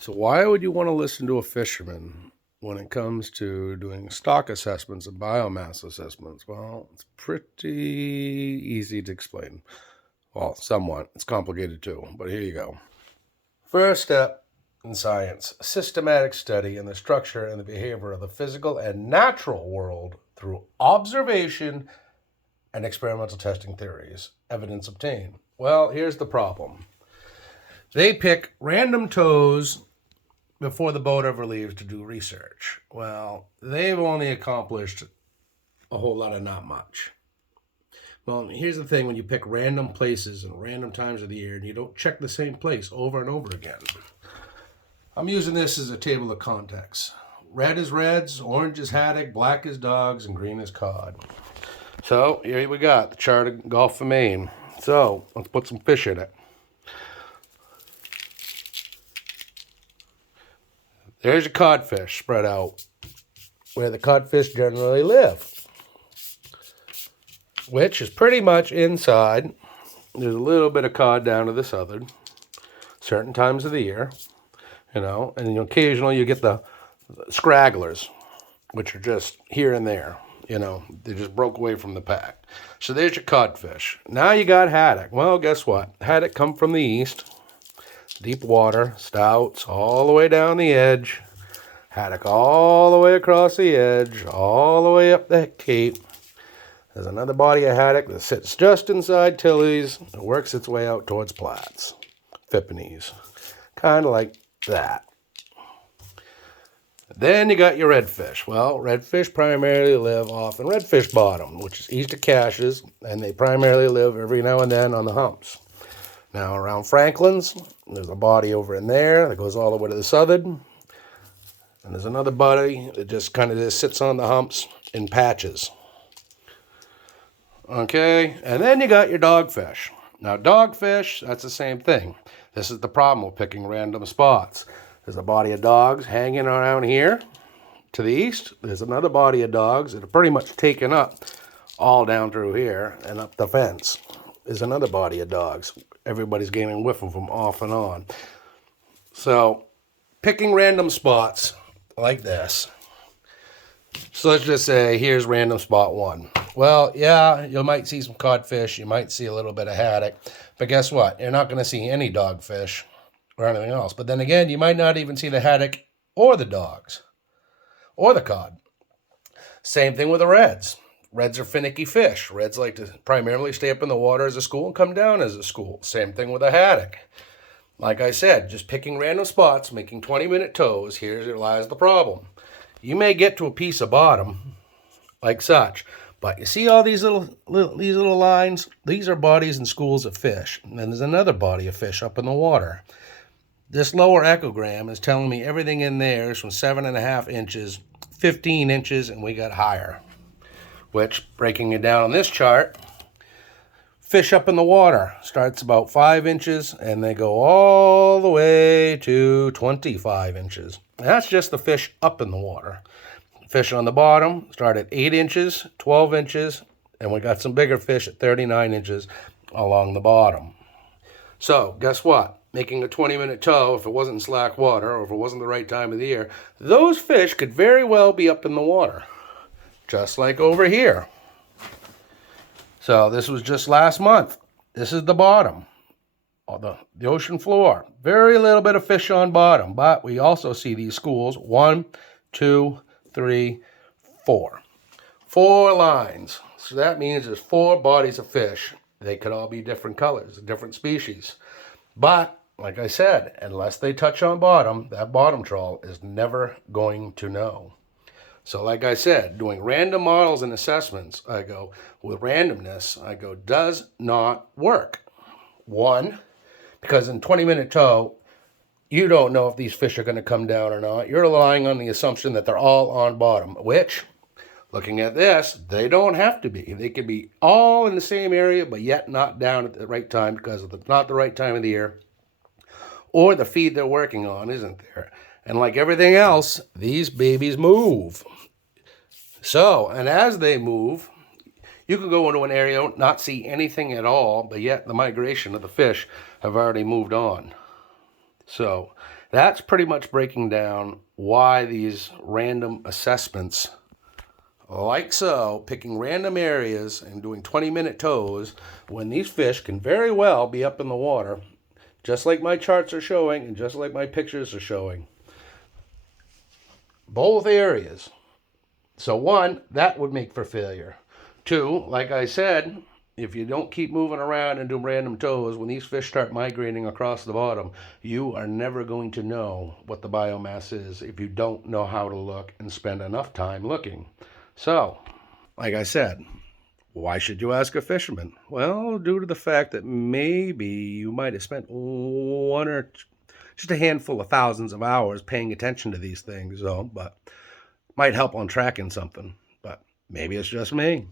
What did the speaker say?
So, why would you want to listen to a fisherman when it comes to doing stock assessments and biomass assessments? Well, it's pretty easy to explain. Well, somewhat. It's complicated too, but here you go. First step in science, systematic study in the structure and the behavior of the physical and natural world through observation and experimental testing theories. Evidence obtained. Well, here's the problem. They pick random toes before the boat ever leaves to do research. Well, they've only accomplished a whole lot of not much. Well, here's the thing, when you pick random places and random times of the year and you don't check the same place over and over again. I'm using this as a table of contexts. Red is reds, orange is haddock, black is dogs, and green is cod. So here we got the chart of Gulf of Maine. So let's put some fish in it. There's your codfish spread out where the codfish generally live, which is pretty much inside. There's a little bit of cod down to the southern, certain times of the year, and occasionally you get the scragglers, which are just here and there. They just broke away from the pack. So there's your codfish. Now you got haddock. Well, guess what? Haddock come from the east. Deep water, stouts, all the way down the edge. Haddock all the way across the edge, all the way up the cape. There's another body of haddock that sits just inside Tilly's and works its way out towards Platts, Fippinese. Kind of like that. Then you got your redfish. Well, redfish primarily live off in Redfish Bottom, which is east of Caches, and they primarily live every now and then on the humps. Now, around Franklin's, there's a body over in there that goes all the way to the southern. And there's another body that just kind of sits on the humps in patches. Okay, and then you got your dogfish. Now, dogfish, that's the same thing. This is the problem with picking random spots. There's a body of dogs hanging around here to the east. There's another body of dogs that are pretty much taken up all down through here and up the fence. There's another body of dogs. Everybody's getting a whiff of them off and on. So, picking random spots like this. So let's just say, here's random spot one. Well, yeah, you might see some codfish. You might see a little bit of haddock. But guess what? You're not going to see any dogfish or anything else. But then again, you might not even see the haddock or the dogs or the cod. Same thing with the reds. Reds are finicky fish. Reds like to primarily stay up in the water as a school and come down as a school. Same thing with a haddock. Like I said, just picking random spots, making 20-minute tows, here lies the problem. You may get to a piece of bottom like such, but you see all these little lines? These are bodies and schools of fish. And then there's another body of fish up in the water. This lower echogram is telling me everything in there is from 7.5 inches, 15 inches, and we got higher. Which, breaking it down on this chart, fish up in the water starts about 5 inches and they go all the way to 25 inches. And that's just the fish up in the water. Fish on the bottom start at 8 inches, 12 inches, and we got some bigger fish at 39 inches along the bottom. So, guess what? Making a 20-minute tow, if it wasn't slack water or if it wasn't the right time of the year, those fish could very well be up in the water. Just like over here. So this was just last month. This is the bottom of the ocean floor. Very little bit of fish on bottom, but we also see these schools. 1, 2, 3, 4. 4 lines. So that means there's 4 bodies of fish. They could all be different colors, different species. But, like I said, unless they touch on bottom, that bottom trawl is never going to know. So like I said, doing random models and assessments, with randomness, does not work. 1, because in 20-minute tow, you don't know if these fish are going to come down or not. You're relying on the assumption that they're all on bottom, which, looking at this, they don't have to be. They could be all in the same area, but yet not down at the right time because it's not the right time of the year, or the feed they're working on isn't there. And like everything else, these babies move. So, and as they move, you can go into an area, not see anything at all, but yet the migration of the fish have already moved on. So, That's pretty much breaking down why these random assessments, like so, picking random areas and doing 20-minute tows, when these fish can very well be up in the water, just like my charts are showing and just like my pictures are showing. Both areas. So one, that would make for failure. Two, like I said, if you don't keep moving around and do random tows, when these fish start migrating across the bottom, you are never going to know what the biomass is if you don't know how to look and spend enough time looking. So, like I said, why should you ask a fisherman? Well, due to the fact that maybe you might have spent one or just a handful of thousands of hours paying attention to these things, though, but might help on tracking something. But maybe it's just me.